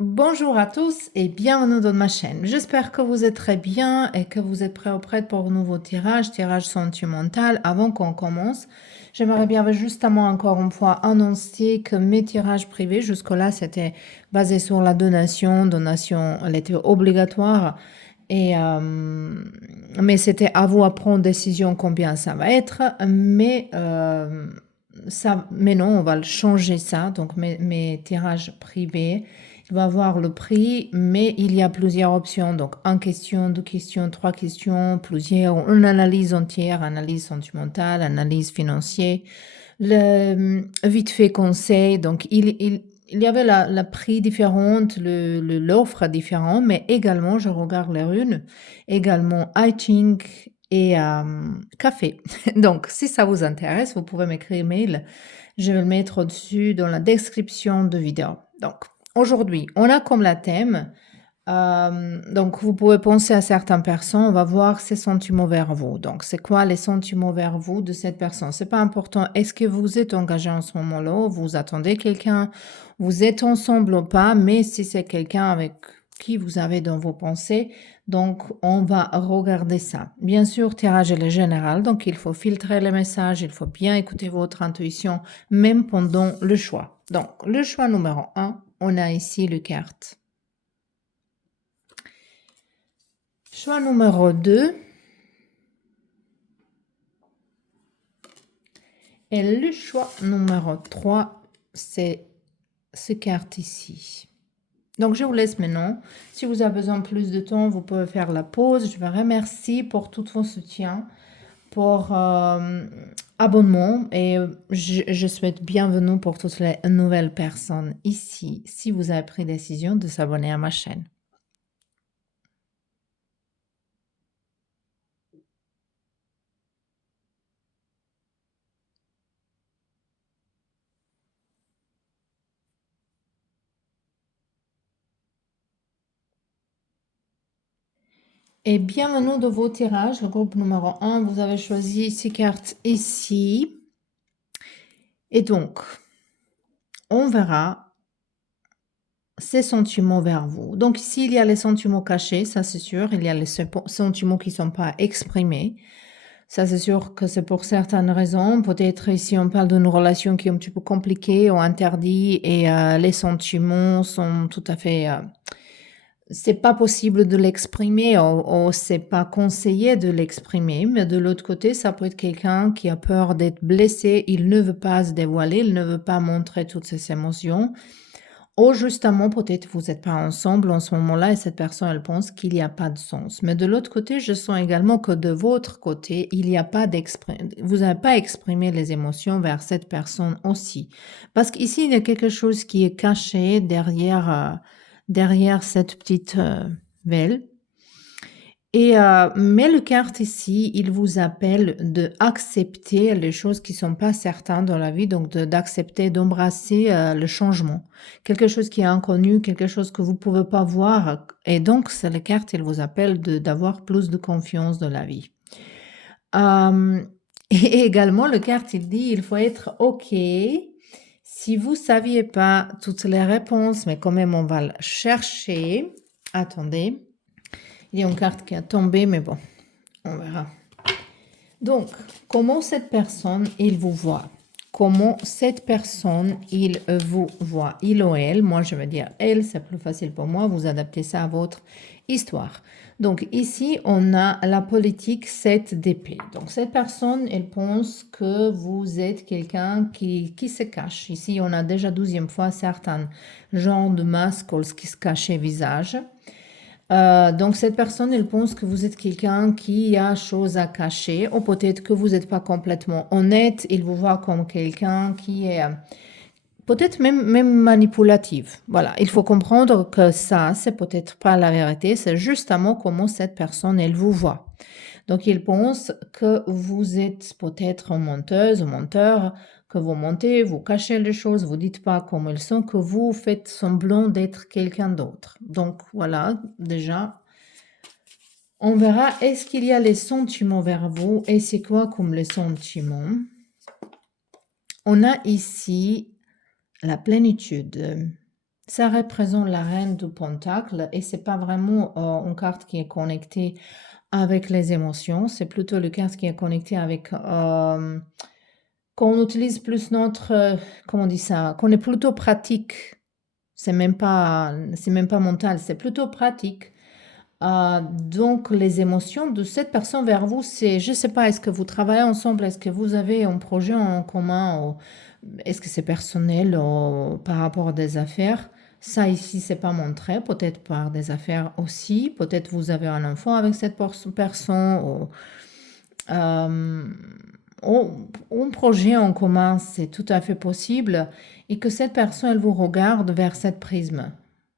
Bonjour à tous et bienvenue dans ma chaîne. J'espère que vous êtes très bien et que vous êtes prêts ou prêtes pour un nouveau tirage sentimental. Avant qu'on commence, j'aimerais bien justement encore une fois annoncer que mes tirages privés, jusque-là, c'était basé sur la donation. Donation, elle était obligatoire. Mais c'était à vous à prendre décision combien ça va être. Mais non, on va le changer ça. Donc mes tirages privés, il va avoir le prix, mais il y a plusieurs options. Donc, une question, deux questions, trois questions, plusieurs, une analyse entière, analyse sentimentale, analyse financière, vite fait conseil. Donc, il y avait la prix différente, l'offre différente, mais également, je regarde les runes, également Iching et café. Donc, si ça vous intéresse, vous pouvez m'écrire mail. Je vais le mettre au-dessus dans la description de vidéo. Donc, aujourd'hui, on a comme la thème, donc vous pouvez penser à certaines personnes, on va voir ses sentiments vers vous. Donc, c'est quoi les sentiments vers vous de cette personne? C'est pas important. Est-ce que vous êtes engagé en ce moment-là? Vous attendez quelqu'un? Vous êtes ensemble ou pas? Mais si c'est quelqu'un avec qui vous avez dans vos pensées, donc on va regarder ça. Bien sûr, tirage est le général, donc il faut filtrer les messages, il faut bien écouter votre intuition, même pendant le choix. Donc, le choix numéro 1, on a ici le carte. Choix numéro 2. Et le choix numéro 3, c'est ce carte ici. Donc, je vous laisse maintenant. Si vous avez besoin de plus de temps, vous pouvez faire la pause. Je vous remercie pour tout vos soutiens, pour abonnement et je souhaite bienvenue pour toutes les nouvelles personnes ici, si vous avez pris décision de s'abonner à ma chaîne. Et bienvenue dans vos tirages, le groupe numéro 1. Vous avez choisi ces cartes ici. Et donc, on verra ces sentiments vers vous. Donc ici, il y a les sentiments cachés, ça c'est sûr. Il y a les sentiments qui ne sont pas exprimés. Ça c'est sûr que c'est pour certaines raisons. Peut-être ici, on parle d'une relation qui est un petit peu compliquée ou interdite et les sentiments sont tout à fait... c'est pas possible de l'exprimer ou c'est pas conseillé de l'exprimer, mais de l'autre côté, ça peut être quelqu'un qui a peur d'être blessé, il ne veut pas se dévoiler, il ne veut pas montrer toutes ses émotions. Ou justement, peut-être vous n'êtes pas ensemble en ce moment-là et cette personne, elle pense qu'il n'y a pas de sens. Mais de l'autre côté, je sens également que de votre côté, il n'y a pas vous n'avez pas exprimé les émotions vers cette personne aussi. Parce qu'ici, il y a quelque chose qui est caché derrière cette petite velle. Mais le carte ici, il vous appelle de accepter les choses qui sont pas certaines dans la vie, donc d'accepter, d'embrasser le changement. Quelque chose qui est inconnu, quelque chose que vous pouvez pas voir. Et donc, c'est le carte, il vous appelle d'avoir plus de confiance dans la vie. Et également, le carte, il dit, il faut être OK. Si vous saviez pas toutes les réponses, mais quand même, on va le chercher. Attendez. Il y a une carte qui a tombé, mais bon, on verra. Donc, comment cette personne, il vous voit? Comment cette personne, il vous voit? Il ou elle, moi je veux dire elle, c'est plus facile pour moi, vous adaptez ça à votre histoire. Donc ici, on a la politique 7 d'épée. Donc cette personne, elle pense que vous êtes quelqu'un qui se cache. Ici, on a déjà 12e fois certains genres de masques qui se cachent le visage. Donc cette personne, elle pense que vous êtes quelqu'un qui a chose à cacher, ou peut-être que vous n'êtes pas complètement honnête, il vous voit comme quelqu'un qui est peut-être même manipulatif. Voilà, il faut comprendre que ça, c'est peut-être pas la vérité, c'est justement comment cette personne, elle vous voit. Donc il pense que vous êtes peut-être une menteuse, un menteur, que vous mentez, vous cachez les choses, vous dites pas comme elles sont, que vous faites semblant d'être quelqu'un d'autre. Donc voilà, déjà, on verra est-ce qu'il y a les sentiments vers vous et c'est quoi comme les sentiments. On a ici la plénitude. Ça représente la reine du pentacle et c'est pas vraiment une carte qui est connectée avec les émotions, c'est plutôt le carte qui est connecté avec qu'on utilise plus notre, comment on dit ça, qu'on est plutôt pratique. C'est même pas mental, c'est plutôt pratique. Donc les émotions de cette personne vers vous, c'est, je sais pas, est-ce que vous travaillez ensemble, est-ce que vous avez un projet en commun, ou est-ce que c'est personnel ou par rapport à des affaires? Ça ici, c'est pas montré, peut-être par des affaires aussi, peut-être vous avez un enfant avec cette personne, ou euh, un projet en commun, c'est tout à fait possible, et que cette personne, elle vous regarde vers cette prisme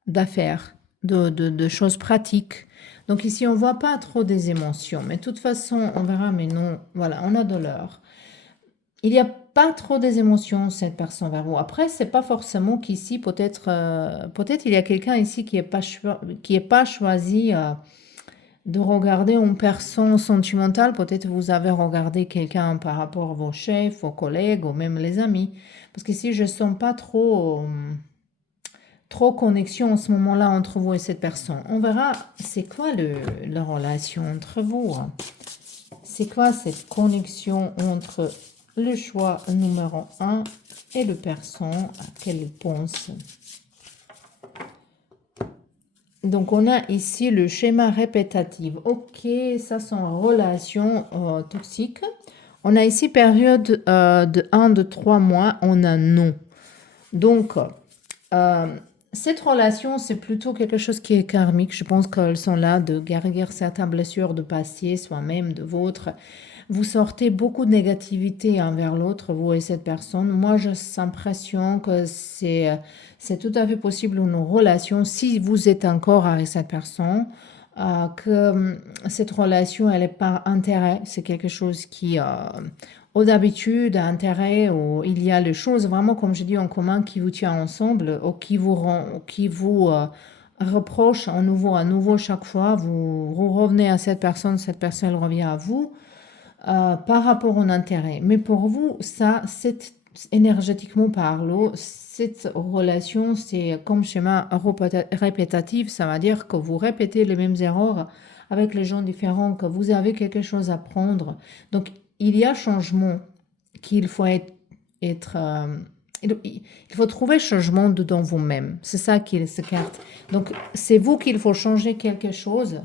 d'affaires, de choses pratiques. Donc ici, on voit pas trop des émotions, mais de toute façon, on verra, mais non, voilà, on a de l'heure. Il n'y a pas trop des émotions, cette personne vers vous. Après, c'est pas forcément qu'ici, peut-être il y a quelqu'un ici qui est pas choisi de regarder une personne sentimentale. Peut-être vous avez regardé quelqu'un par rapport à vos chefs, vos collègues ou même les amis. Parce qu'ici, je sens pas trop connexion en ce moment-là entre vous et cette personne. On verra c'est quoi la relation entre vous. C'est quoi cette connexion entre le choix numéro 1 et le personne qu'elle pense. Donc, on a ici le schéma répétatif. Ok, ça c'est une relation toxique. On a ici période de 1, de 3 mois. On a non. Donc, cette relation, c'est plutôt quelque chose qui est karmique. Je pense qu'elles sont là de guérir certaines blessures de passé, soi-même, de vôtre. Vous sortez beaucoup de négativité envers l'autre, vous et cette personne. Moi, j'ai l'impression que c'est tout à fait possible une relation, si vous êtes encore avec cette personne, que cette relation, elle est par intérêt. C'est quelque chose qui, au d'habitude, intérêt, ou il y a les choses vraiment, comme je dis, en commun qui vous tient ensemble, ou qui vous reproche à nouveau chaque fois. Vous revenez à cette personne elle revient à vous. Par rapport au intérêt. Mais pour vous, ça, c'est énergétiquement parlant, cette relation, c'est comme schéma répétatif, ça veut dire que vous répétez les mêmes erreurs avec les gens différents, que vous avez quelque chose à prendre. Donc, il y a changement qu'il faut il faut trouver changement dedans vous-même. C'est ça qui se carte. Donc, c'est vous qu'il faut changer quelque chose.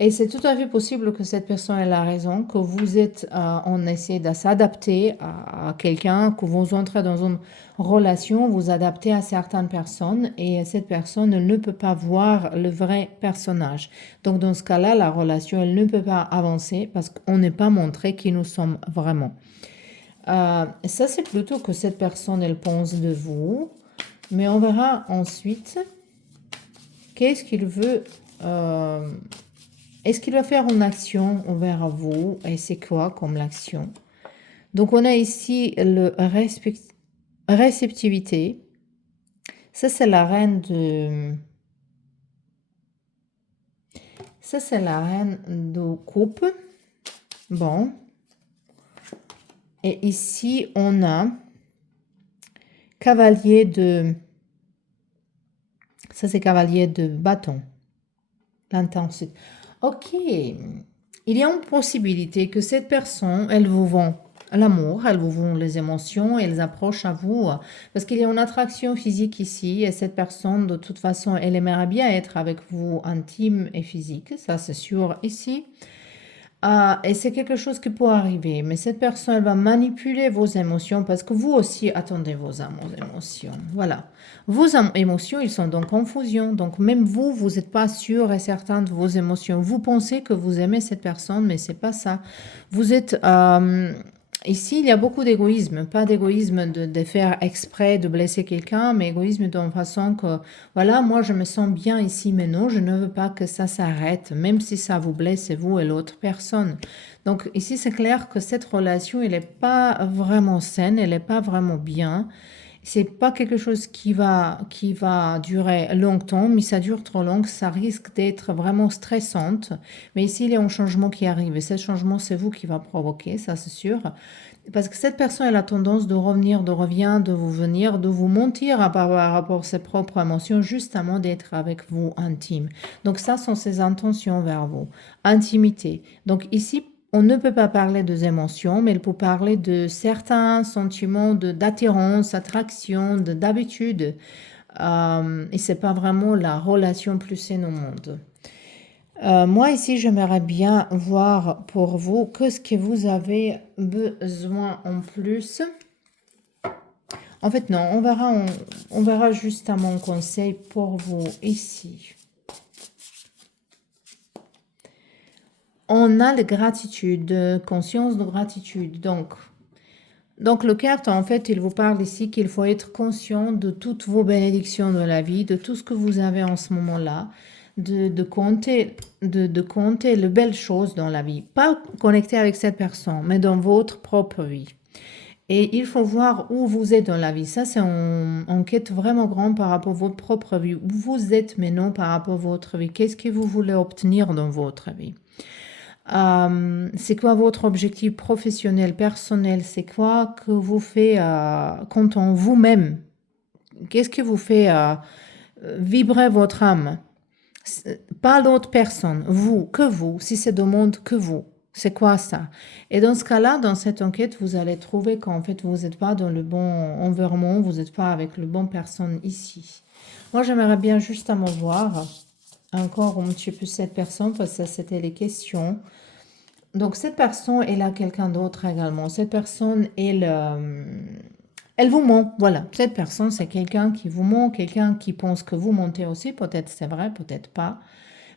Et c'est tout à fait possible que cette personne ait la raison, que vous êtes en essai de s'adapter à quelqu'un, que vous entrez dans une relation, vous adaptez à certaines personnes et cette personne ne peut pas voir le vrai personnage. Donc dans ce cas-là, la relation, elle ne peut pas avancer parce qu'on n'est pas montré qui nous sommes vraiment. Ça, c'est plutôt que cette personne, elle pense de vous. Mais on verra ensuite qu'est-ce qu'il veut... est-ce qu'il va faire une action envers vous? Et c'est quoi comme l'action? Donc, on a ici le réceptivité. Ça, c'est la reine de... Ça, c'est la reine de coupe. Bon. Et ici, on a cavalier de... Ça, c'est cavalier de bâton. L'intensité. Ok. Il y a une possibilité que cette personne, elle vous vend l'amour, elle vous vend les émotions, elle approche à vous. Parce qu'il y a une attraction physique ici et cette personne, de toute façon, elle aimerait bien être avec vous intime et physique. Ça, c'est sûr ici. Et c'est quelque chose qui peut arriver. Mais cette personne, elle va manipuler vos émotions parce que vous aussi attendez vos émotions. Voilà. Vos émotions, ils sont en confusion. Donc, même vous, vous n'êtes pas sûr et certain de vos émotions. Vous pensez que vous aimez cette personne, mais c'est pas ça. Vous êtes... ici, il y a beaucoup d'égoïsme. Pas d'égoïsme de faire exprès de blesser quelqu'un, mais égoïsme d'une façon que, voilà, moi, je me sens bien ici, mais non, je ne veux pas que ça s'arrête, même si ça vous blesse, vous et l'autre personne. Donc, ici, c'est clair que cette relation, elle n'est pas vraiment saine, elle n'est pas vraiment bien. C'est pas quelque chose qui va durer longtemps, mais ça dure trop long, ça risque d'être vraiment stressante. Mais ici, il y a un changement qui arrive. Et ce changement, c'est vous qui va provoquer, ça c'est sûr. Parce que cette personne, elle a tendance de revenir, de revient, de vous venir, de vous mentir par rapport à ses propres émotions, justement d'être avec vous intime. Donc ça sont ses intentions vers vous. Intimité. Donc ici, on ne peut pas parler des émotions, mais il peut parler de certains sentiments d'attirance, attraction, d'habitude. Et c'est pas vraiment la relation plus saine au monde. Moi ici, j'aimerais bien voir pour vous qu'est-ce que vous avez besoin en plus. En fait, non, on verra juste à mon conseil pour vous ici. On a la gratitude, conscience de gratitude. Donc le carte, en fait, il vous parle ici qu'il faut être conscient de toutes vos bénédictions de la vie, de tout ce que vous avez en ce moment-là, de compter les belles choses dans la vie. Pas connecté avec cette personne, mais dans votre propre vie. Et il faut voir où vous êtes dans la vie. Ça, c'est une enquête vraiment grande par rapport à votre propre vie. Où vous êtes maintenant par rapport à votre vie. Qu'est-ce que vous voulez obtenir dans votre vie? C'est quoi votre objectif professionnel, personnel? C'est quoi que vous faites quand on vous-même? Qu'est-ce qui vous fait vibrer votre âme? Pas l'autre personne, vous, que vous, si c'est de monde que vous. C'est quoi ça? Et dans ce cas-là, dans cette enquête, vous allez trouver qu'en fait, vous n'êtes pas dans le bon environnement, vous n'êtes pas avec le bon personne ici. Moi, j'aimerais bien justement voir encore un petit peu cette personne, parce que ça, c'était les questions. Donc, cette personne, elle a quelqu'un d'autre également. Cette personne, elle vous ment. Voilà. Cette personne, c'est quelqu'un qui vous ment, quelqu'un qui pense que vous mentez aussi. Peut-être c'est vrai, peut-être pas.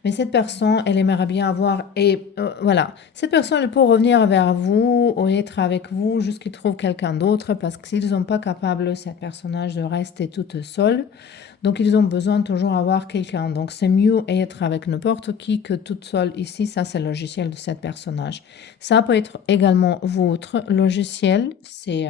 Mais cette personne, elle aimerait bien avoir... Et voilà. Cette personne, elle peut revenir vers vous ou être avec vous jusqu'à trouve quelqu'un d'autre parce que s'ils ne sont pas capables, cette personnage, de rester toute seule, donc ils ont besoin de toujours avoir quelqu'un. Donc c'est mieux être avec n'importe qui que toute seule ici. Ça, c'est le logiciel de cette personnage. Ça peut être également votre logiciel. C'est,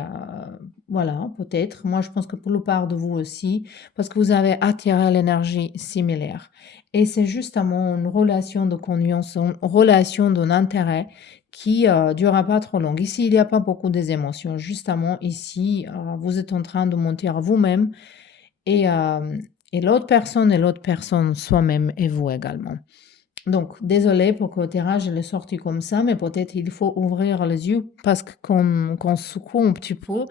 voilà, peut-être. Moi, je pense que pour le part de vous aussi, parce que vous avez attiré l'énergie similaire. Et c'est justement une relation de confiance, une relation d'un intérêt qui ne durera pas trop long. Ici, il n'y a pas beaucoup des émotions. Justement, ici, vous êtes en train de monter à vous-même et, l'autre personne soi-même et vous également. Donc, désolé pour que le tirage est sorti comme ça, mais peut-être il faut ouvrir les yeux parce qu'on secoue un petit peu.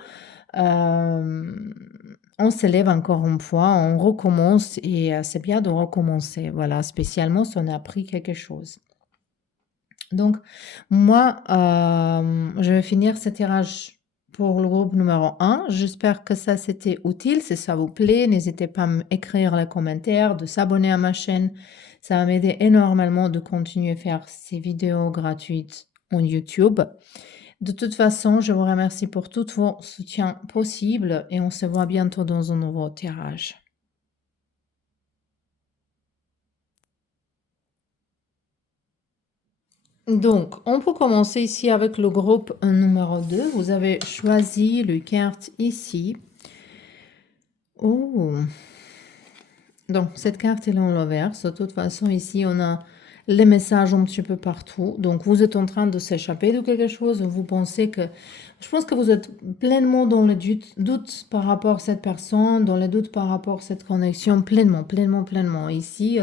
On s'élève encore une fois, on recommence et c'est bien de recommencer. Voilà, spécialement si on a appris quelque chose. Donc, moi, je vais finir ce tirage pour le groupe numéro 1. J'espère que ça c'était utile. Si ça vous plaît, n'hésitez pas à m'écrire les commentaires, de s'abonner à ma chaîne. Ça va m'aider énormément de continuer à faire ces vidéos gratuites en YouTube. De toute façon, je vous remercie pour tout vos soutiens possibles et on se voit bientôt dans un nouveau tirage. Donc, on peut commencer ici avec le groupe numéro 2. Vous avez choisi le carte ici. Oh. Donc, cette carte est en l'inverse. De toute façon, ici, on a les messages un petit peu partout. Donc, vous êtes en train de s'échapper de quelque chose. Vous pensez que... Je pense que vous êtes pleinement dans le doute par rapport à cette personne, dans le doute par rapport à cette connexion. Pleinement. Ici,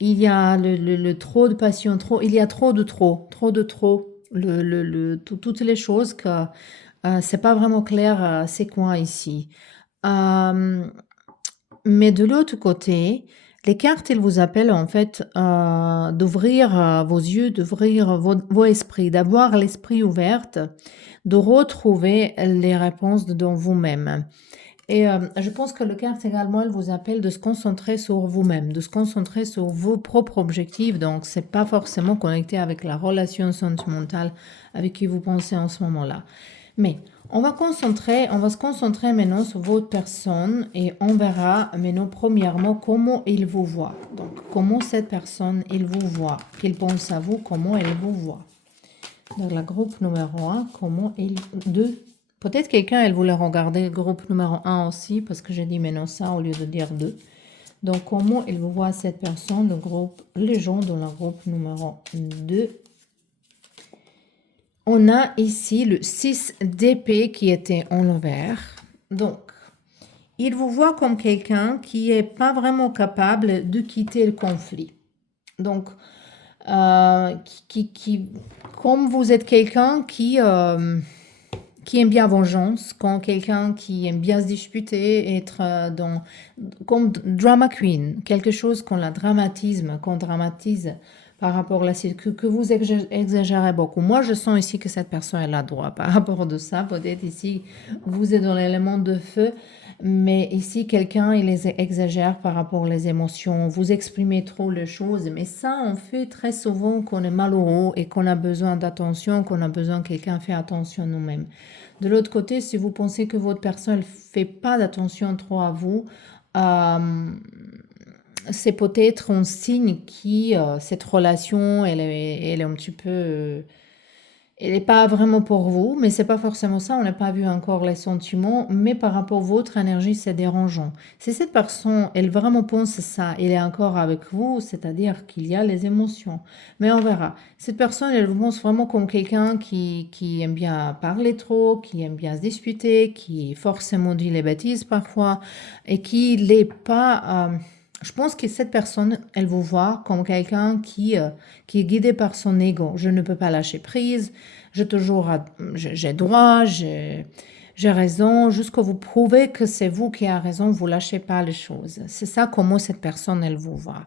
il y a le trop de passion, il y a trop de trop. Toutes les choses que c'est pas vraiment clair, c'est quoi ici. Mais de l'autre côté, les cartes, elles vous appellent en fait d'ouvrir vos yeux, d'ouvrir vos esprits, d'avoir l'esprit ouvert, de retrouver les réponses dans vous-même. Et je pense que le carte également, elle vous appelle de se concentrer sur vous-même, de se concentrer sur vos propres objectifs. Donc, c'est pas forcément connecté avec la relation sentimentale avec qui vous pensez en ce moment-là. Mais on va se concentrer maintenant sur votre personne et on verra maintenant premièrement comment il vous voit. Donc, comment cette personne, il vous voit, qu'il pense à vous, comment elle vous voit. Donc, la groupe numéro 1, comment il... 2. Peut-être quelqu'un, elle voulait regarder le groupe numéro 1 aussi, parce que j'ai dit maintenant ça au lieu de dire 2. Donc, comment il vous voit cette personne, les gens dans le groupe numéro 2. On a ici le 6 d'épée qui était en l'envers. Donc, il vous voit comme quelqu'un qui n'est pas vraiment capable de quitter le conflit. Donc, comme vous êtes quelqu'un qui aime bien vengeance, quand quelqu'un qui aime bien se disputer, être comme drama queen, quelque chose qu'on la dramatisme, qu'on dramatise par rapport à la situation, que vous exagérez beaucoup. Moi, je sens ici que cette personne est la droit par rapport à ça. Peut-être ici, vous êtes dans l'élément de feu, mais ici, quelqu'un, il les exagère par rapport aux émotions. Vous exprimez trop les choses, mais ça, on fait très souvent qu'on est malheureux et qu'on a besoin d'attention, qu'on a besoin que quelqu'un fasse attention à nous-mêmes. De l'autre côté, si vous pensez que votre personne ne fait pas d'attention trop à vous, c'est peut-être un signe qui, cette relation, elle est un petit peu... elle n'est pas vraiment pour vous, mais c'est pas forcément ça, on n'a pas vu encore les sentiments, mais par rapport à votre énergie, c'est dérangeant. Si cette personne, elle vraiment pense ça, elle est encore avec vous, c'est-à-dire qu'il y a les émotions. Mais on verra. Cette personne, elle vous pense vraiment comme quelqu'un qui aime bien parler trop, qui aime bien se disputer, qui forcément dit les bêtises parfois, et qui n'est pas... je pense que cette personne, elle vous voit comme quelqu'un qui est guidé par son ego. Je ne peux pas lâcher prise, j'ai droit, j'ai raison, jusqu'à vous prouver que c'est vous qui avez raison, vous lâchez pas les choses. C'est ça comment cette personne, elle vous voit.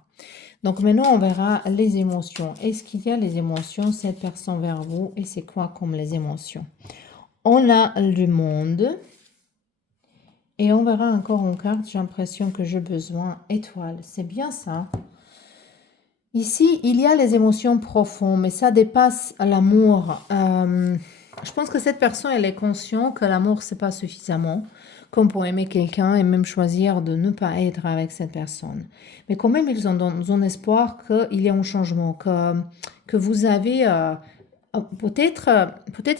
Donc maintenant, on verra les émotions. Est-ce qu'il y a les émotions, cette personne vers vous, et c'est quoi comme les émotions? On a le monde. Et on verra encore en carte, j'ai l'impression que j'ai besoin étoile. C'est bien ça. Ici, il y a les émotions profondes, mais ça dépasse l'amour. Je pense que cette personne, elle est consciente que l'amour, c'est pas suffisamment, comme pour aimer quelqu'un et même choisir de ne pas être avec cette personne. Mais quand même, ils ont espoir qu'il y ait un changement, que vous avez... peut-être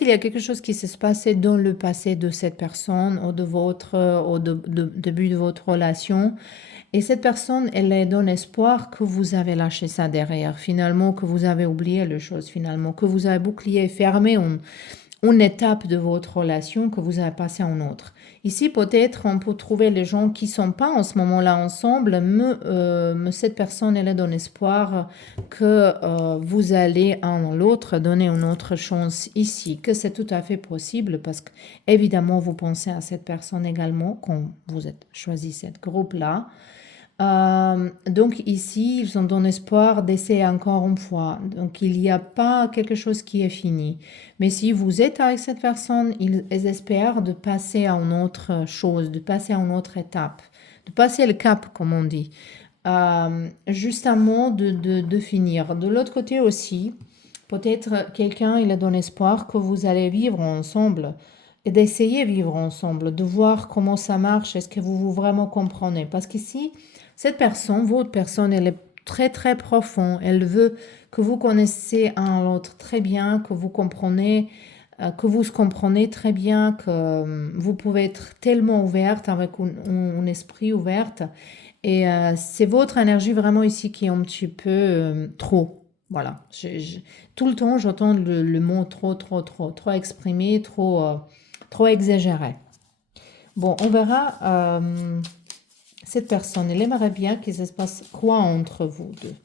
il y a quelque chose qui s'est passé dans le passé de cette personne ou de au début de votre relation. Et cette personne, elle est dans l'espoir que vous avez lâché ça derrière, finalement, que vous avez oublié les choses, finalement, que vous avez bouclié, fermé une étape de votre relation, que vous avez passé à une autre. Ici, peut-être, on peut trouver les gens qui ne sont pas en ce moment-là ensemble, mais cette personne, elle est dans l'espoir que vous allez un ou l'autre donner une autre chance ici, que c'est tout à fait possible, parce que, évidemment, vous pensez à cette personne également, quand vous êtes choisi cette groupe-là. Donc ici, ils ont don espoir d'essayer encore une fois. Donc il n'y a pas quelque chose qui est fini. Mais si vous êtes avec cette personne, ils espèrent de passer à une autre chose, de passer à une autre étape, de passer le cap, comme on dit. Justement de finir. De l'autre côté aussi, peut-être quelqu'un, il a don espoir que vous allez vivre ensemble et d'essayer de vivre ensemble, de voir comment ça marche, est-ce que vous vraiment comprenez. Parce qu'ici, cette personne, votre personne, elle est très très profonde. Elle veut que vous connaissez un l'autre très bien, que vous comprenez, que vous se comprenez très bien, que vous pouvez être tellement ouverte avec un esprit ouverte. Et c'est votre énergie vraiment ici qui est un petit peu trop. Voilà. Tout le temps, j'entends le mot trop, trop, trop, trop exprimé, trop exagéré. Bon, on verra. Cette personne, elle aimerait bien qu'il se passe quoi entre vous deux?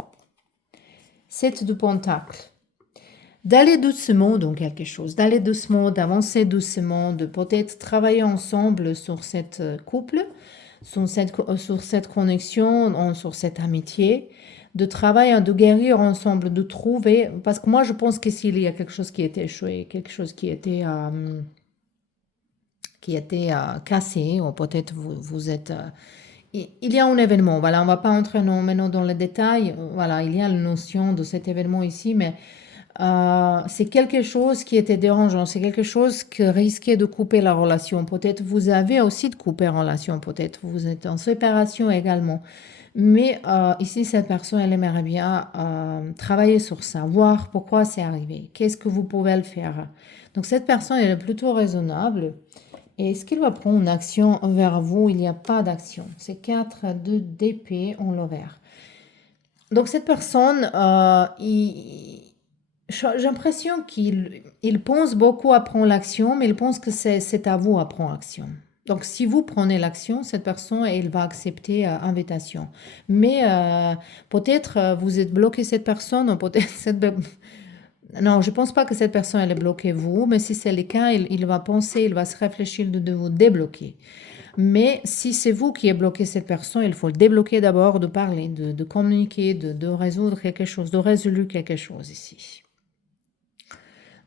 7 de Pentacle. D'aller doucement dans quelque chose, d'aller doucement, d'avancer doucement, de peut-être travailler ensemble sur cette couple, sur cette connexion, sur cette amitié, de travailler, de guérir ensemble, de trouver, parce que moi je pense qu'ici il y a quelque chose qui était échoué, quelque chose qui était cassé, ou peut-être vous êtes... il y a un événement, voilà, on ne va pas entrer maintenant dans les détails, voilà, il y a la notion de cet événement ici, mais c'est quelque chose qui était dérangeant, c'est quelque chose qui risquait de couper la relation. Peut-être vous avez aussi de couper la relation, peut-être vous êtes en séparation également. Mais ici, cette personne, elle aimerait bien travailler sur ça, voir pourquoi c'est arrivé, qu'est-ce que vous pouvez le faire. Donc cette personne, elle est plutôt raisonnable. Et est-ce qu'il va prendre une action envers vous? Il n'y a pas d'action. C'est 4 de d'épée en l'envers. Donc cette personne, J'ai l'impression qu'il pense beaucoup à prendre l'action, mais il pense que c'est à vous à prendre action. Donc, si vous prenez l'action, cette personne, elle va accepter l'invitation. Mais peut-être vous êtes bloqué cette personne, ou peut-être non, je ne pense pas que cette personne, elle est bloquée vous, mais si c'est le cas, il va penser, il va se réfléchir de vous débloquer. Mais si c'est vous qui avez bloqué cette personne, il faut le débloquer d'abord, de parler, de communiquer, de résoudre quelque chose, de résoudre quelque chose ici.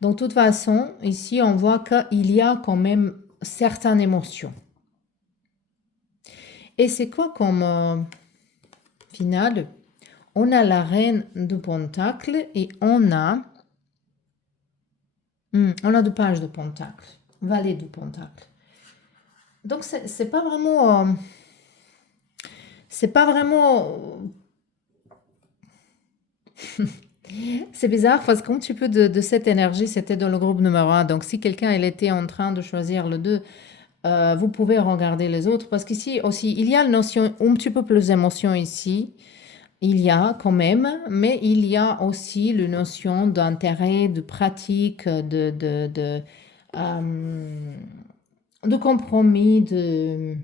Donc, de toute façon, ici, on voit qu'il y a quand même certaines émotions. Et c'est quoi comme finale? On a la reine de Pentacle et on a deux pages de Pentacle, valet de Pentacle. Donc, c'est pas vraiment... c'est pas vraiment... C'est bizarre parce qu'un petit peu de cette énergie, c'était dans le groupe numéro 1. Donc, si quelqu'un il était en train de choisir le 2, vous pouvez regarder les autres parce qu'ici aussi, il y a une notion un petit peu plus d'émotion ici. Il y a quand même, mais il y a aussi la notion d'intérêt, de pratique, de compromis, de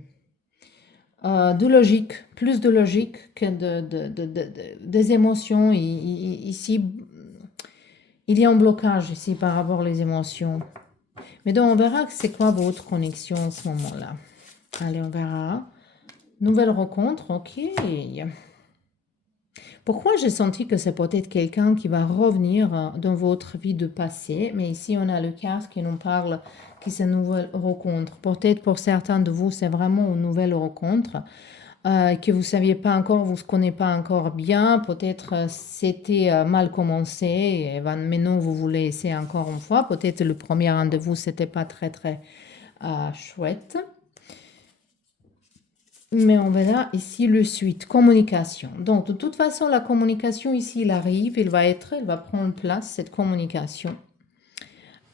logique, plus de logique que des émotions. Ici, il y a un blocage ici par rapport aux émotions. Mais donc, on verra que c'est quoi votre connexion en ce moment-là. Allez, on verra. Nouvelle rencontre, ok. Pourquoi j'ai senti que c'est peut-être quelqu'un qui va revenir dans votre vie de passé, mais ici on a le carte qui nous parle que c'est une nouvelle rencontre. Peut-être pour certains de vous, c'est vraiment une nouvelle rencontre que vous ne saviez pas encore, vous ne connaissez pas encore bien. Peut-être c'était mal commencé et maintenant vous voulez essayer encore une fois. Peut-être le premier rendez-vous, c'était pas très très chouette. Mais on verra ici le suite, communication. Donc, de toute façon, la communication ici, il arrive, elle va prendre place, cette communication.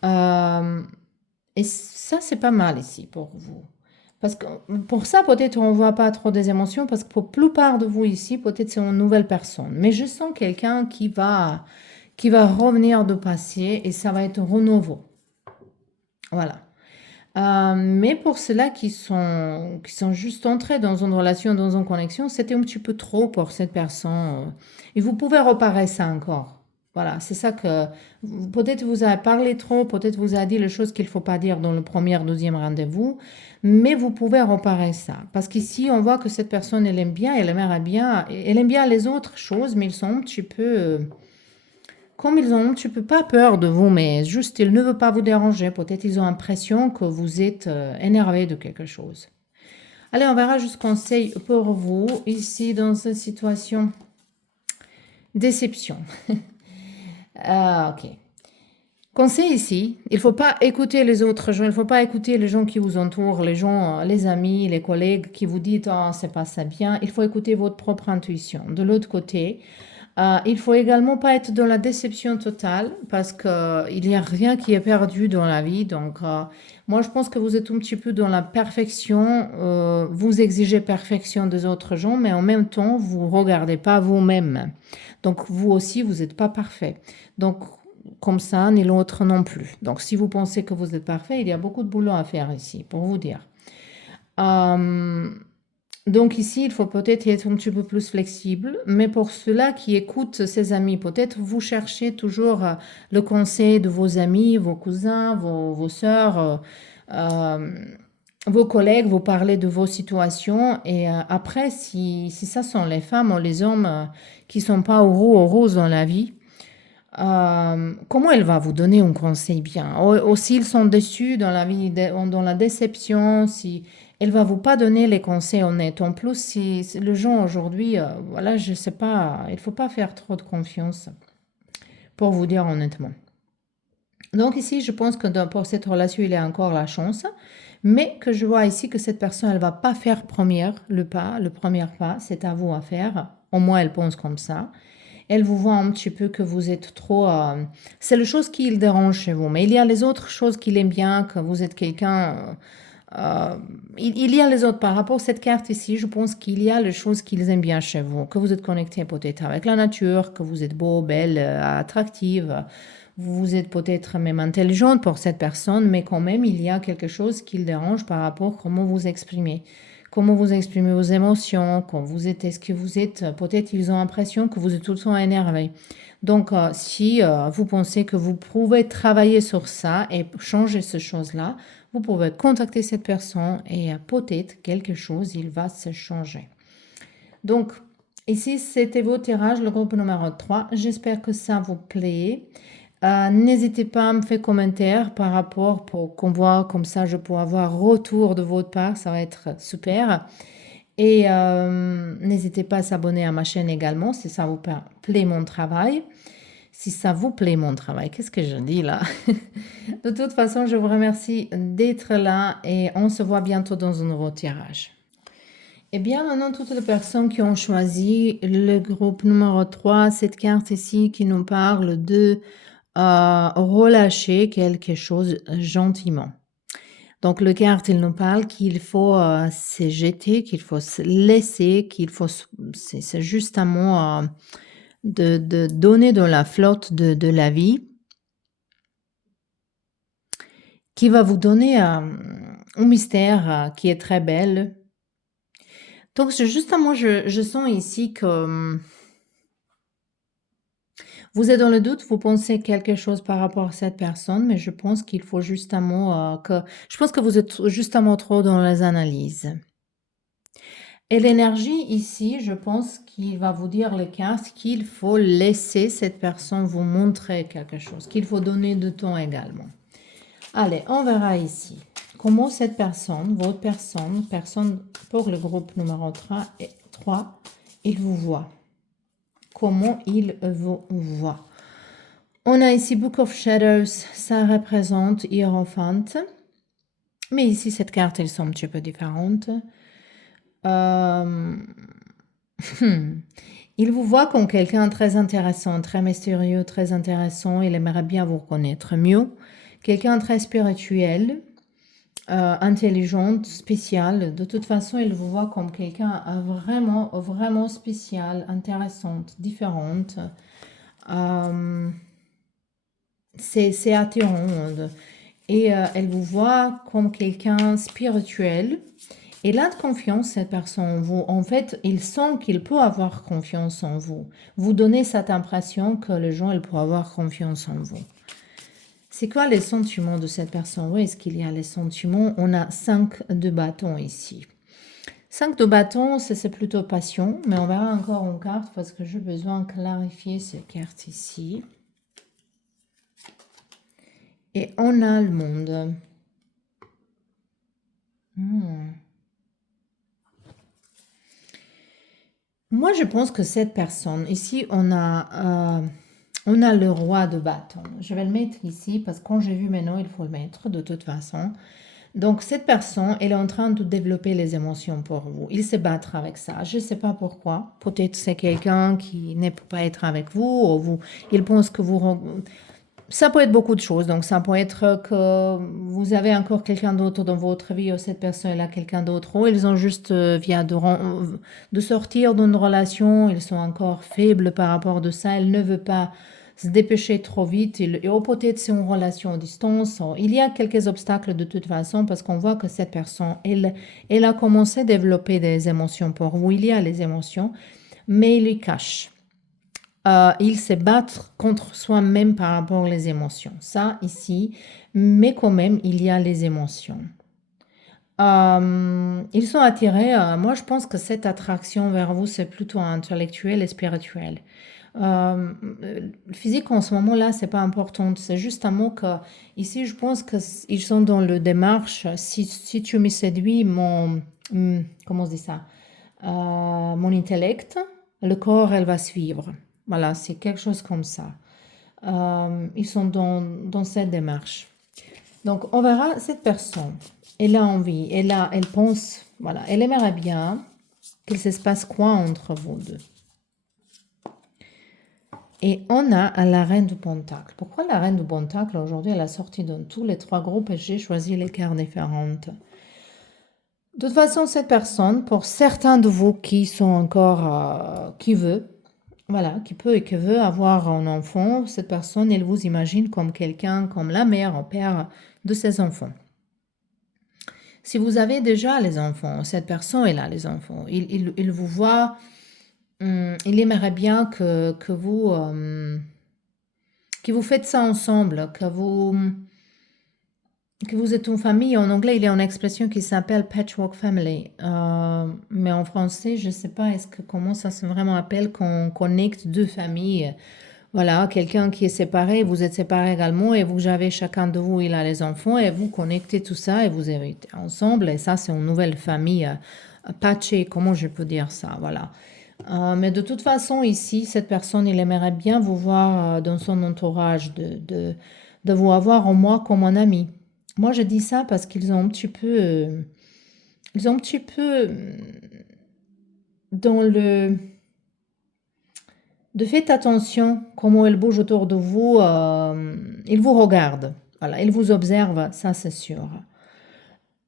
Et ça, c'est pas mal ici pour vous. Parce que pour ça, peut-être on ne voit pas trop des émotions, parce que pour la plupart de vous ici, peut-être c'est une nouvelle personne. Mais je sens quelqu'un qui va revenir de passé et ça va être renouveau. Voilà. Mais pour ceux-là qui sont juste entrés dans une relation, dans une connexion, c'était un petit peu trop pour cette personne. Et vous pouvez reparer ça encore. Voilà, c'est ça que peut-être vous avez parlé trop, peut-être vous avez dit les choses qu'il ne faut pas dire dans le premier, deuxième rendez-vous, mais vous pouvez reparer ça. Parce qu'ici, on voit que cette personne, elle aime bien, elle aime bien les autres choses, mais ils sont un petit peu... comme ils ont un petit peu pas peur de vous, mais juste ils ne veulent pas vous déranger. Peut-être ils ont l'impression que vous êtes énervé de quelque chose. Allez, on verra juste conseil pour vous ici dans cette situation. Déception. Ok. Conseil ici, il ne faut pas écouter les autres gens, il ne faut pas écouter les gens qui vous entourent, les gens, les amis, les collègues qui vous disent oh, c'est pas ça bien. Il faut écouter votre propre intuition. De l'autre côté, il faut également pas être dans la déception totale parce qu'il n'y a rien qui est perdu dans la vie. Donc, moi, je pense que vous êtes un petit peu dans la perfection. Vous exigez perfection des autres gens, mais en même temps, vous ne regardez pas vous-même. Donc, vous aussi, vous n'êtes pas parfait. Donc, comme ça, ni l'autre non plus. Donc, si vous pensez que vous êtes parfait, il y a beaucoup de boulot à faire ici, pour vous dire. Donc ici, il faut peut-être être un petit peu plus flexible, mais pour ceux-là qui écoutent ses amis, peut-être vous cherchez toujours le conseil de vos amis, vos cousins, vos sœurs, vos collègues, vous parlez de vos situations. Et après, si ça sont les femmes ou les hommes qui sont pas heureux dans la vie, comment elle va vous donner un conseil bien? Ou s'ils sont déçus dans la vie, dans la déception, si elle va vous pas donner les conseils honnêtes. En plus, si le gens aujourd'hui, voilà, je sais pas, il faut pas faire trop de confiance pour vous dire honnêtement. Donc ici, je pense que pour cette relation, il y a encore la chance, mais que je vois ici que cette personne, elle va pas faire le premier pas, c'est à vous à faire. Au moins, elle pense comme ça. Elle vous voit un petit peu que vous êtes trop... c'est les choses qui le dérangent chez vous. Mais il y a les autres choses qu'il aime bien, que vous êtes quelqu'un il y a les autres. Par rapport à cette carte ici, je pense qu'il y a les choses qu'ils aiment bien chez vous, que vous êtes connecté peut-être avec la nature, que vous êtes beau, belle, attractive. Vous êtes peut-être même intelligente pour cette personne, mais quand même, il y a quelque chose qui le dérange par rapport à comment vous exprimez. Comment vous exprimez vos émotions, quand vous êtes, est-ce que vous êtes, peut-être ils ont l'impression que vous êtes tout le temps énervé. Donc, si vous pensez que vous pouvez travailler sur ça et changer ces choses-là, vous pouvez contacter cette personne et peut-être quelque chose, il va se changer. Donc, ici, c'était vos tirages, le groupe numéro 3. J'espère que ça vous plaît. N'hésitez pas à me faire commentaire par rapport pour qu'on voit comme ça, je peux avoir retour de votre part, ça va être super. Et n'hésitez pas à s'abonner à ma chaîne également si ça vous plaît mon travail. Si ça vous plaît mon travail, qu'est-ce que je dis là? De toute façon, je vous remercie d'être là et on se voit bientôt dans un nouveau tirage. Eh bien, maintenant, toutes les personnes qui ont choisi le groupe numéro 3, cette carte ici qui nous parle de relâcher quelque chose gentiment. Donc, le carte, il nous parle qu'il faut se jeter, qu'il faut se laisser, qu'il faut... C'est juste un mot de donner dans la flotte de la vie qui va vous donner un mystère qui est très belle. Donc, justement, je sens ici que vous êtes dans le doute, vous pensez quelque chose par rapport à cette personne, mais je pense qu'il faut justement je pense que vous êtes justement trop dans les analyses. Et l'énergie ici, je pense qu'il va vous dire les cartes qu'il faut laisser cette personne vous montrer quelque chose, qu'il faut donner du temps également. Allez, on verra ici comment cette personne, votre personne pour le groupe numéro 3, il vous voit. Comment il vous voit. On a ici Book of Shadows, ça représente Hiérophant. Mais ici, cette carte, elle semble un petit peu différente. Il vous voit comme quelqu'un très intéressant, très mystérieux, très intéressant. Il aimerait bien vous connaître mieux. Quelqu'un très spirituel, intelligente, spécial. De toute façon, il vous voit comme quelqu'un vraiment, vraiment spécial, intéressante, différente. C'est attirant. Et elle vous voit comme quelqu'un spirituel. Il a de confiance, cette personne en vous. En fait, il sent qu'il peut avoir confiance en vous. Vous donnez cette impression que les gens, ils peuvent avoir confiance en vous. C'est quoi les sentiments de cette personne? Où est-ce qu'il y a les sentiments? On a 5 de bâtons ici. 5 de bâtons, c'est plutôt passion, mais on verra encore en carte parce que j'ai besoin de clarifier ces cartes ici. Et on a le monde. Moi, je pense que cette personne, ici, on a le roi de bâton. Je vais le mettre ici parce que quand j'ai vu maintenant, il faut le mettre de toute façon. Donc, cette personne, elle est en train de développer les émotions pour vous. Il se battre avec ça. Je ne sais pas pourquoi. Peut-être c'est quelqu'un qui ne peut pas être avec vous ou il pense que vous... Ça peut être beaucoup de choses. Donc, ça peut être que vous avez encore quelqu'un d'autre dans votre vie ou cette personne a quelqu'un d'autre. Ou ils ont juste, vient de sortir d'une relation. Ils sont encore faibles par rapport de ça. Elle ne veut pas se dépêcher trop vite. Et peut-être c'est une relation à distance. Il y a quelques obstacles de toute façon parce qu'on voit que cette personne, elle a commencé à développer des émotions pour vous. Il y a les émotions, mais il les cache. Il se battre contre soi-même par rapport aux émotions. Ça, ici, mais quand même, il y a les émotions. Ils sont attirés. Moi, je pense que cette attraction vers vous, c'est plutôt intellectuel et spirituel. Le physique, en ce moment-là, c'est pas important. C'est juste un mot que, ici, je pense qu'ils sont dans le démarche. Si tu me séduis, comment on dit ça? Mon intellect, le corps, elle va suivre. Voilà, c'est quelque chose comme ça. Ils sont dans cette démarche. Donc, on verra cette personne. Elle a envie, elle pense, voilà, elle aimerait bien qu'il se passe quoi entre vous deux. Et on a la reine du pentacle. Pourquoi la reine du pentacle aujourd'hui, elle a sorti dans tous les 3 groupes et j'ai choisi les cartes différentes. De toute façon, cette personne, pour certains de vous qui sont encore, qui veut, voilà, qui peut et qui veut avoir un enfant, cette personne, elle vous imagine comme quelqu'un, comme la mère, un père de ses enfants. Si vous avez déjà les enfants, cette personne, elle a les enfants, il vous voit, il aimerait bien que vous faites ça ensemble, que vous êtes une famille. En anglais, il y a une expression qui s'appelle patchwork family. Mais en français, je ne sais pas comment ça se vraiment appelle quand on connecte deux familles. Voilà, quelqu'un qui est séparé, vous êtes séparés également et vous avez chacun de vous, il a les enfants et vous connectez tout ça et vous avez été ensemble et ça, c'est une nouvelle famille patchée, comment je peux dire ça, voilà. Mais de toute façon, ici, cette personne, il aimerait bien vous voir dans son entourage, de vous avoir en moi comme un ami. Moi, je dis ça parce qu'ils ont un petit peu, ils ont un petit peu dans le, de faites attention comment elle bouge autour de vous. Il vous regarde, voilà, il vous observe, ça c'est sûr.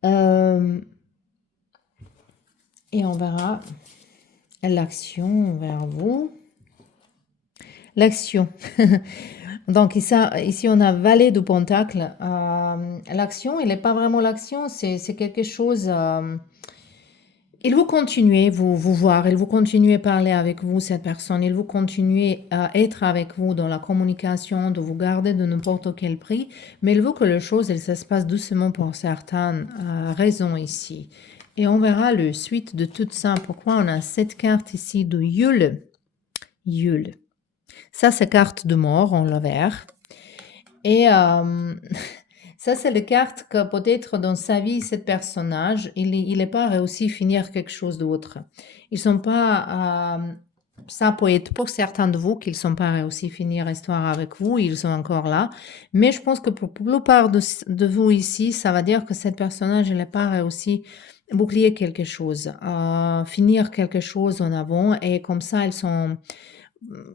Euh, et on verra l'action vers vous. L'action. Donc ici, on a valet de pentacle. L'action, elle n'est pas vraiment l'action, c'est quelque chose. Il vous continuez vous voir, il vous continuez à parler avec vous, cette personne, il vous continuez à être avec vous dans la communication, de vous garder de n'importe quel prix, mais il veut que les choses, elles se passent doucement pour certaines raisons ici. Et on verra le suite de tout ça. Pourquoi on a cette carte ici de Yule. Yule. Ça, c'est carte de mort en l'envers. Et ça, c'est la carte que peut-être dans sa vie, ce personnage, il n'est pas réussi à finir quelque chose d'autre. Ils sont pas... ça peut être pour certains de vous qu'ils ne sont pas réussi à finir l'histoire avec vous, ils sont encore là. Mais je pense que pour la plupart de vous ici, ça va dire que ce personnage, il n'a pas réussi à boucler quelque chose, à finir quelque chose en avant. Et comme ça, ils sont...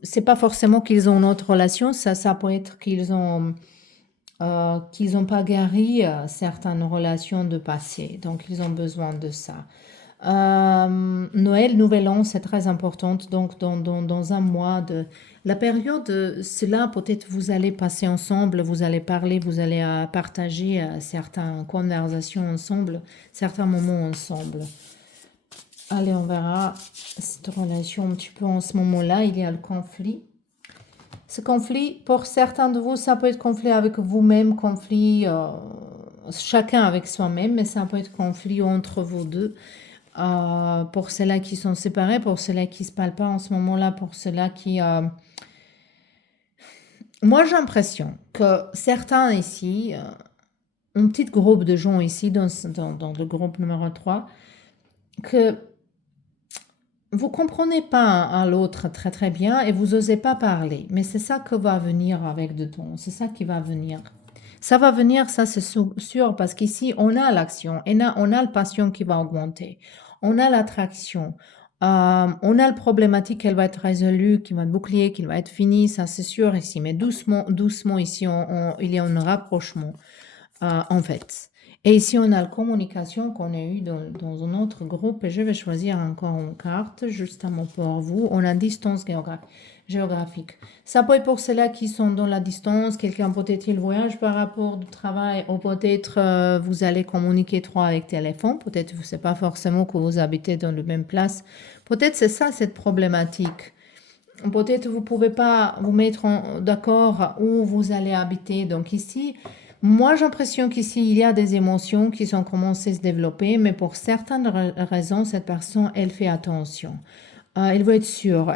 C'est pas forcément qu'ils ont une autre relation, ça peut être qu'ils ont pas guéri certaines relations de passé, donc ils ont besoin de ça. Noël, Nouvel An, c'est très important, donc dans un mois de la période, cela peut-être vous allez passer ensemble, vous allez parler, vous allez partager certaines conversations ensemble, certains moments ensemble. Allez, on verra cette relation un petit peu en ce moment-là, il y a le conflit. Ce conflit, pour certains de vous, ça peut être conflit avec vous-même, conflit chacun avec soi-même, mais ça peut être conflit entre vous deux. Pour ceux-là qui sont séparés, pour ceux-là qui ne se parlent pas en ce moment-là, pour ceux-là qui... Moi, j'ai l'impression que certains ici, un petit groupe de gens ici, dans le groupe numéro 3, que vous comprenez pas à l'autre très très bien et vous osez pas parler. Mais c'est ça que va venir avec le temps. C'est ça qui va venir. Ça va venir, ça c'est sûr, parce qu'ici on a l'action, on a la passion qui va augmenter, on a l'attraction, on a la problématique qu'elle va être résolue, qui va être bouclier, qui va être finie, ça c'est sûr ici. Mais doucement, doucement ici, il y a un rapprochement en fait. Et ici, on a la communication qu'on a eue dans un autre groupe. Et je vais choisir encore une carte, justement pour vous. On a distance géographique. Ça peut être pour ceux-là qui sont dans la distance. Quelqu'un peut-être il voyage par rapport au travail. Ou peut-être vous allez communiquer trop avec téléphone. Peut-être ce n'est pas forcément que vous habitez dans la même place. Peut-être c'est ça cette problématique. Peut-être vous ne pouvez pas vous mettre d'accord où vous allez habiter. Donc ici... Moi, j'ai l'impression qu'ici, il y a des émotions qui ont commencé à se développer, mais pour certaines raisons, cette personne, elle fait attention. Elle veut être sûre,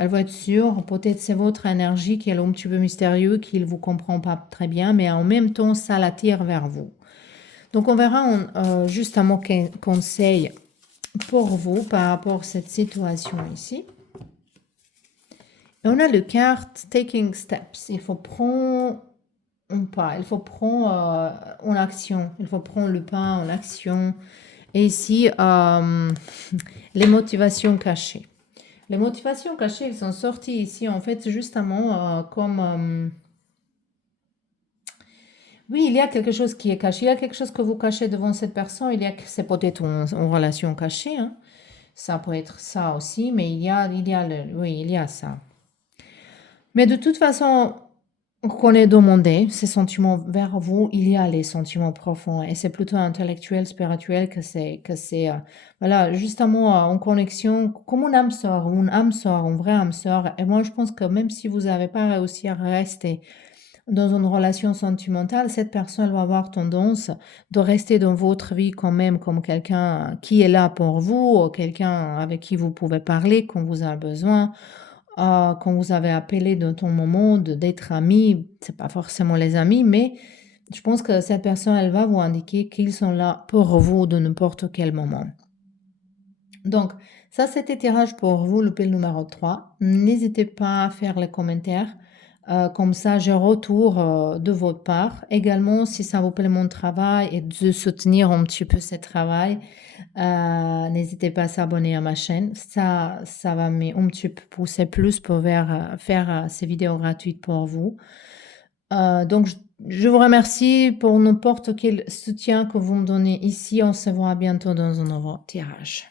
peut-être c'est votre énergie qui est un petit peu mystérieuse, qu'il ne vous comprend pas très bien, mais en même temps, ça l'attire vers vous. Donc, on verra juste un mot conseil pour vous par rapport à cette situation ici. Et on a le carte Taking Steps. Il faut prendre... pas. Il faut prendre en action. Il faut prendre le pas en action. Et ici, les motivations cachées. Les motivations cachées, elles sont sorties ici, en fait, justement, comme... Oui, il y a quelque chose qui est caché. Il y a quelque chose que vous cachez devant cette personne. C'est peut-être une relation cachée, hein. Ça peut être ça aussi, mais oui, il y a ça. Mais de toute façon, qu'on ait demandé ces sentiments vers vous, il y a les sentiments profonds et c'est plutôt intellectuel, spirituel voilà, justement en connexion, comme une âme sœur, une vraie âme sœur. Et moi, je pense que même si vous n'avez pas réussi à rester dans une relation sentimentale, cette personne va avoir tendance de rester dans votre vie quand même comme quelqu'un qui est là pour vous, ou quelqu'un avec qui vous pouvez parler quand vous avez besoin, quand vous avez appelé dans ton moment d'être amis. C'est pas forcément les amis, mais je pense que cette personne, elle va vous indiquer qu'ils sont là pour vous de n'importe quel moment. Donc, ça, c'était tirage pour vous, le pile numéro 3. N'hésitez pas à faire les commentaires. Comme ça, j'ai retour de votre part. Également, si ça vous plaît mon travail et de soutenir un petit peu ce travail, n'hésitez pas à s'abonner à ma chaîne. Ça va un petit peu pousser plus pour faire ces vidéos gratuites pour vous. Donc, je vous remercie pour n'importe quel soutien que vous me donnez ici. On se voit bientôt dans un nouveau tirage.